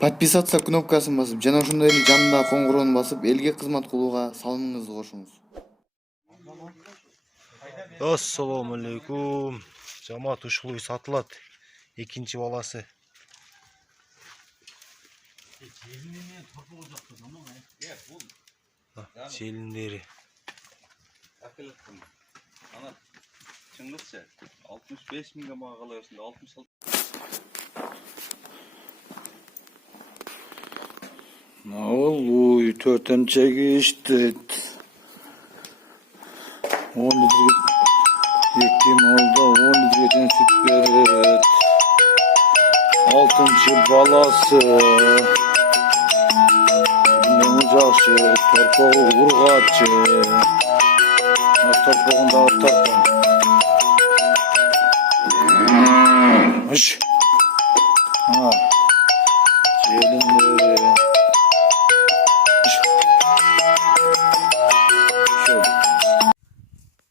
Подписаться кнопкасын басып, жана ошондой эле жанындагы коңгуроonu басып, элге кызмат кылууга салымыңызды кошуңуз. Ассаламу алейкум. Жамаат ушул үй сатылат. Экинчи баласы. Желиндери. Ана чыңгызчы 65 миңге мага кала берсин, 66. Ой, 4-нче киштет. 10 литрге 2 малда 10 литрге чейин сүт берет. 6-нчы баласы. Эми жакшы, торпогу ургачы. Торпогун дагы тартам. Ыш. Желиндери.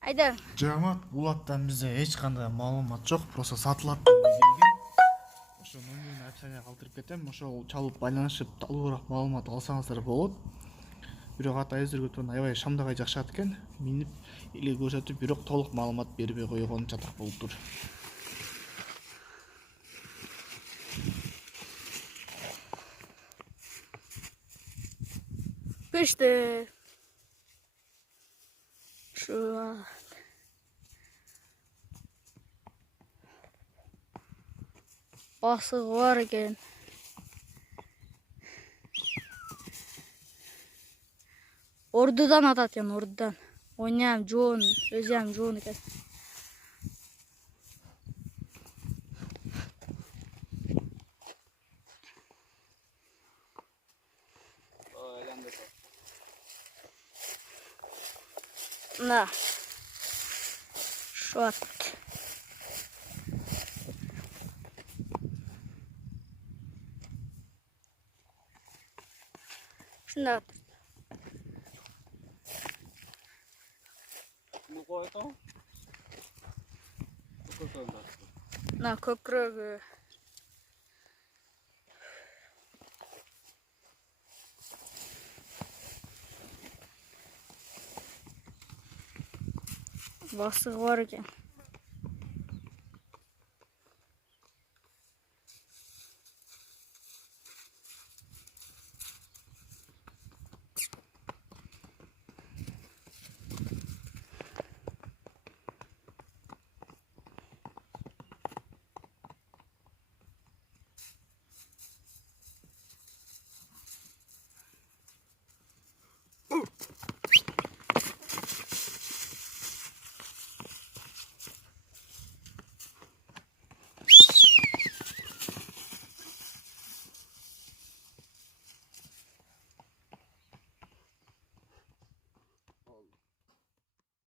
Айда. Жамаат, бул аттан бизде эч кандай маалымат жок, просто сатылат деп келген. Ошо номерин описанияга калтырып кетем. Ошол чалып байланышып толугураак маалымат алсаңыздар болот. Бирок ат айыздыргөтөн аябай шамдагай жакшат экен. Минип эле көрсөтүп, бирок толук маалымат бербей койгон жатак болуптур. Пышты. Şu basığı var ekan. Ordudan atat yani ordudan. Oynayam John, özüm John ekan. На. Şu at. Şunu at. Bu koydu. Bu koydu. На kökrögü. Basığı var ekan.